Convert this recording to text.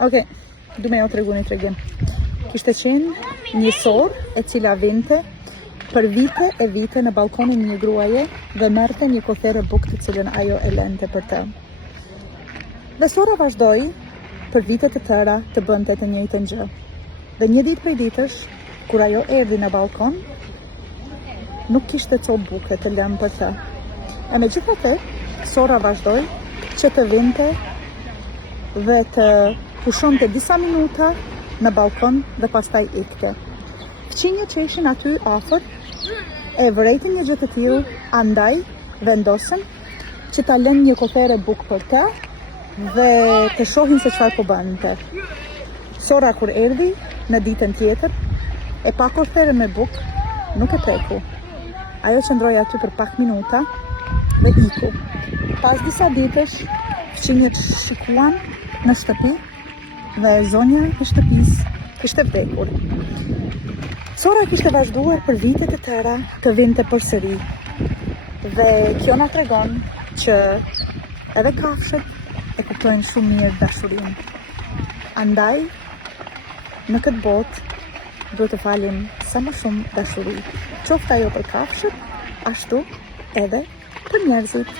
Ok, du me jo të regu një tregim. Kishte qenë një sorë e cila vinte për vite e vite në balkonin një gruaje dhe merrte një kothere bukë të cilën ajo e lente për të. Dhe sora vazhdoi për vite të tëra të bënte të njëjtën gjë. Dhe një ditë prej ditësh, kur ajo erdhi në balkon, nuk kishte copë buke të lëmë për të. E megjithatë, sora vazhdoi që të vinte dhe të pushonte disa minuta në balkon dhe pastaj ikte. Fqinjët që ishin aty afër e vërejtën një gjë të tillë, andaj vendosën që ta lënë një kothere bukë për të dhe të shohin se çfarë po bënte. Sora kur erdhi në ditën tjetër, e pa kothere me bukë, nuk e preku. Ajo qëndroi aty për pak minuta dhe iku. Pas disa ditësh, fqinjët shikuan në shtëpi dhe zonja e shtëpisë kishte vdekur. Sora kishte vazhduar për vite të tëra të vinte përsëri. Dhe kjo na tregon që edhe kafshët e kuptojnë shumë mirë dashurinë. Andaj, në këtë botë duhet të falim sa më shumë dashuri. Qoftë ajo për kafshët, ashtu edhe për njerëzit.